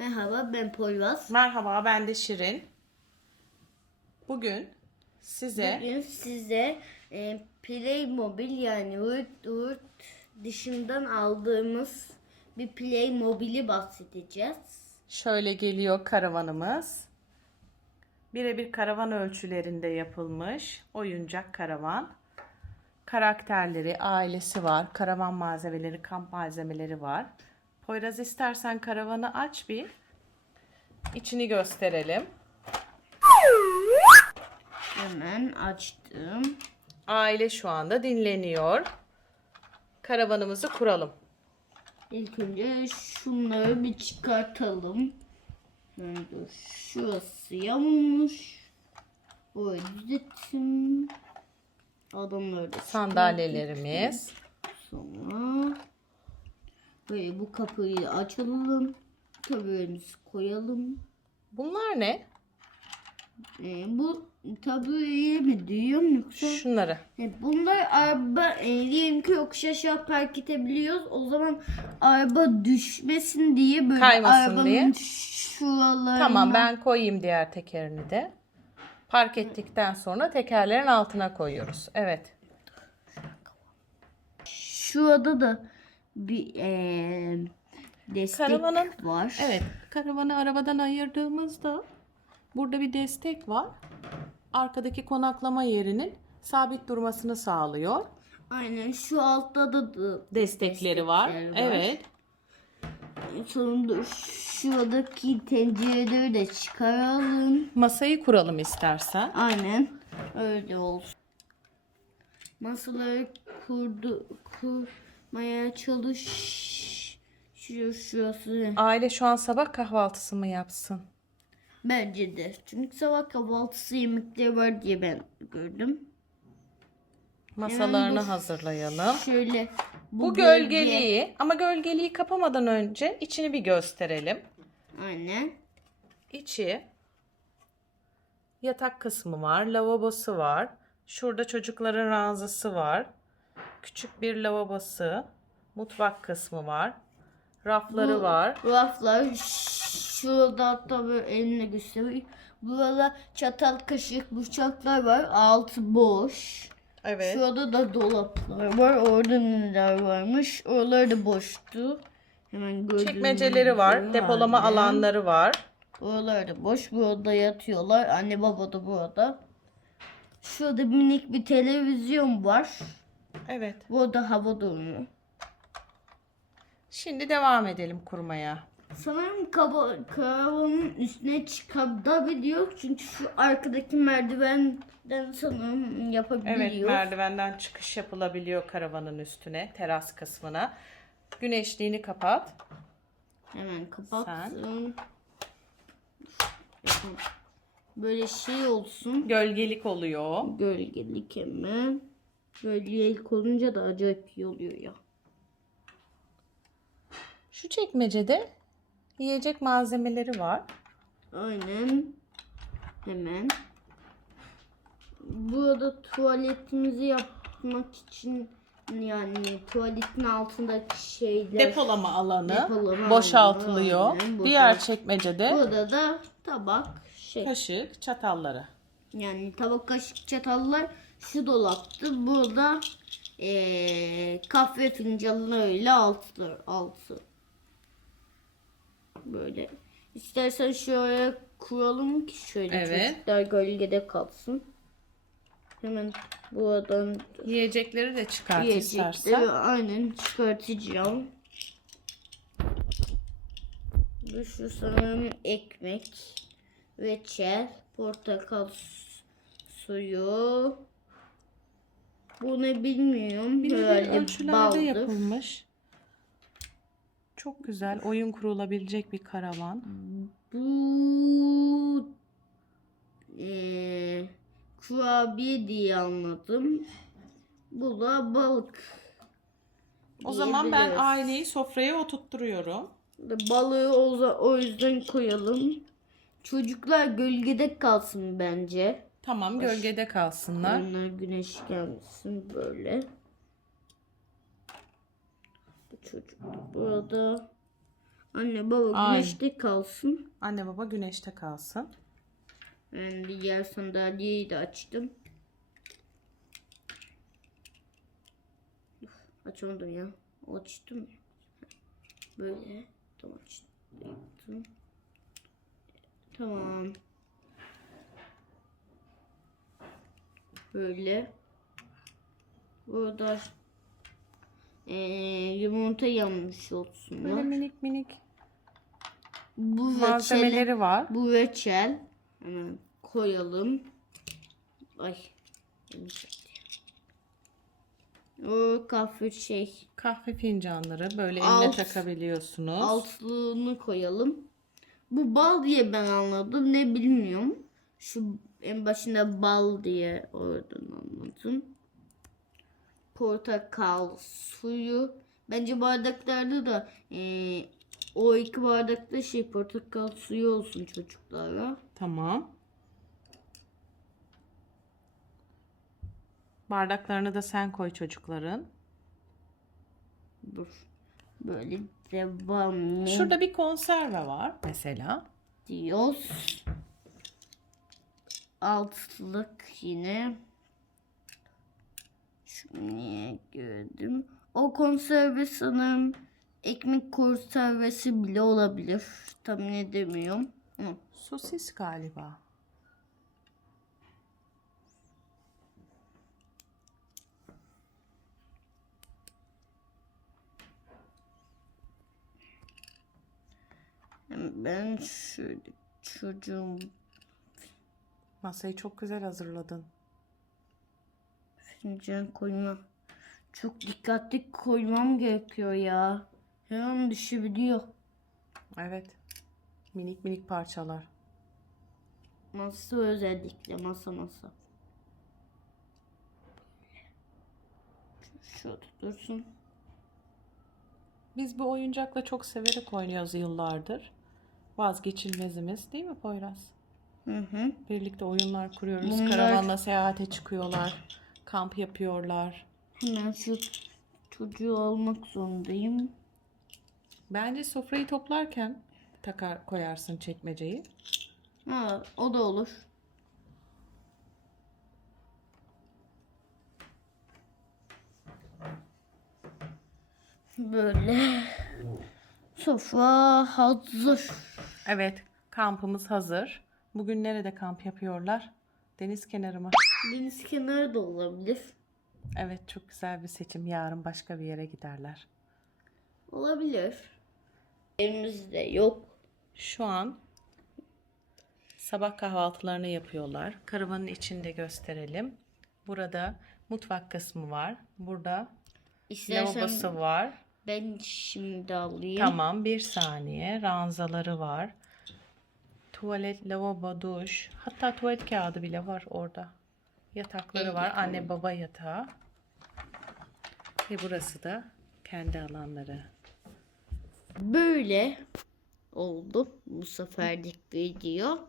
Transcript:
Merhaba ben Poyraz. Merhaba ben de Şirin. Bugün size Bugün size e, Playmobil yani yurt, yurt dışından aldığımız bir Playmobil'i bahsedeceğiz. şöyle geliyor karavanımız. Birebir karavan ölçülerinde yapılmış oyuncak karavan. Karakterleri, ailesi var. Karavan malzemeleri, kamp malzemeleri var. Poyraz istersen karavanı aç bir. İçini gösterelim. Hemen açtım. Aile şu anda dinleniyor. Karavanımızı kuralım. İlk önce şunları bir çıkartalım. Yani şurası yamulmuş. Burayı düzelttim. Da Sandalyelerimiz. Sonra böyle bu kapıyı açalım. Tabureimizi koyalım. Bunlar ne? Ee, bu tabureye mi diyorum yoksa? Şunları. E, bunlar araba e, diyelim ki yokuş aşağı park edebiliyoruz. O zaman araba düşmesin diye böyle Kaymasın arabanın diye. şuralarına Tamam ben koyayım diğer tekerini de. Park ettikten sonra tekerlerin altına koyuyoruz. Evet. şurada da bir e, destek Karavanın- var. Evet. Karavanı arabadan ayırdığımızda burada bir destek var. Arkadaki konaklama yerinin sabit durmasını sağlıyor. Aynen şu altta da, da Destekleri var. Destekleri var. Evet. sonunda şuradaki tencereleri de çıkaralım. Masayı kuralım istersen. Aynen öyle olsun. Masaları kurdu kurmaya çalış. Şu şurası Aile şu an sabah kahvaltısı mı yapsın? bence de. Çünkü sabah kahvaltısı yemekleri var diye ben gördüm. Masalarını bu- hazırlayalım. Şöyle Bu gölge- gölgeliği ama gölgeliği kapamadan önce içini bir gösterelim. Aynen. İçi yatak kısmı var, lavabosu var. Şurada çocukların ranzası var. Küçük bir lavabosu, mutfak kısmı var. Rafları Bu var. Raflar şurada hatta böyle elimle göstereyim. Burada çatal, kaşık, bıçaklar var. Altı boş. Evet. Şurada da dolaplar var. Orada neler varmış. Oralar da boştu. Hemen Çekmeceleri var, gibi depolama halde. alanları var. Oralar da boş. Burada yatıyorlar. Anne baba da burada. Şurada minik bir televizyon var. Evet. Burada hava durumu. Şimdi devam edelim kurmaya. Sanırım kaba, karavanın üstüne çıkabiliyor. Çünkü şu arkadaki merdivenden sanırım yapabiliyor. Evet, merdivenden çıkış yapılabiliyor karavanın üstüne, teras kısmına. Güneşliğini kapat. Hemen kapattım. Böyle şey olsun. Gölgelik oluyor. Gölgelik hemen. Gölgelik olunca da acayip iyi oluyor ya. Şu çekmecede yiyecek malzemeleri var. Aynen. Hemen. Burada tuvaletimizi yapmak için yani tuvaletin altındaki şeyler. Depolama alanı Depolama boşaltılıyor. alanı, aynen, Diğer çekmecede Burada da tabak şey. kaşık, çatalları. Yani tabak kaşık çatallar şu dolaptı. Burada eee kahve fincanlarıyla altı, altı. Böyle. İstersen şöyle kuralım ki şöyle Evet. çocuklar gölgede kalsın. Hemen buradan Yiyecekleri de çıkart yiyecekleri istersen. aynen çıkartacağım. Bu şu sanırım ekmek, reçel, portakal suyu. Bu ne bilmiyorum. Bir de Herhalde ölçülerde baldır. yapılmış. Çok güzel. Oyun kurulabilecek bir karavan. Bu eee kurabiye diye anladım. Bu da balık. O zaman ben diyebiliriz. aileyi sofraya oturtturuyorum. Balığı o, o yüzden koyalım. Çocuklar gölgede kalsın bence. Tamam gölgede kalsınlar. Onlar güneş gelmesin böyle. Bu çocuk burada Anne baba Ay. güneşte kalsın. Anne baba güneşte kalsın. Ben diğer sandalyeyi de açtım. Uf, açamadım ya. Açtım. Böyle. Tamam açtım. Tamam. Böyle. Burada eee yumurta yanmış olsun. Böyle minik minik Bu malzemeleri var. bu reçel. Hemen koyalım. Ay. O kahve şey. Kahve fincanları böyle eline Alt- takabiliyorsunuz. Altlığını koyalım. Bu bal diye ben anladım. Ne bilmiyorum. Şu en başında bal diye oradan anladım. Portakal suyu. Bence bardaklarda da eee, o iki bardakta şey portakal suyu olsun çocuklara. Tamam. Bardaklarını da sen koy çocukların. Dur. Böyle devam Şurada bir konserve var mesela. ediyoruz. Altlık yine. Şunu niye gördüm? O konserve sanırım ekmek konservesi bile olabilir. Tahmin edemiyorum. Hı. Sosis galiba. Ben şöyle çocuğum Masayı çok güzel hazırladın. fincan koyma. Çok dikkatli koymam gerekiyor ya. Her an düşebiliyor. Evet. Minik minik parçalar. Masa özellikle masa masa. Şurada dursun. Biz bu oyuncakla çok severek oynuyoruz yıllardır. Vazgeçilmezimiz değil mi Poyraz? Hı hı. Birlikte oyunlar kuruyoruz. Bunlar- Karavanla seyahate çıkıyorlar. Kamp yapıyorlar. Şu çocuğu almak zorundayım. Bence sofrayı toplarken takar koyarsın çekmeceyi. Ha, o da olur. Böyle. Sofra hazır. Evet, kampımız hazır. Bugün nerede kamp yapıyorlar? Deniz kenarı mı? Deniz kenarı da olabilir. Evet, çok güzel bir seçim. Yarın başka bir yere giderler. Olabilir. Evimizde yok. Şu an sabah kahvaltılarını yapıyorlar. Karavanın içinde gösterelim. Burada mutfak kısmı var. Burada İstersen lavabosu var. ben şimdi alayım. Tamam, bir saniye. Ranzaları var. Tuvalet, lavabo, duş. Hatta tuvalet kağıdı bile var orada. Yatakları var. Anne baba yatağı. Ve burası da kendi alanları. Böyle oldu bu seferlik video.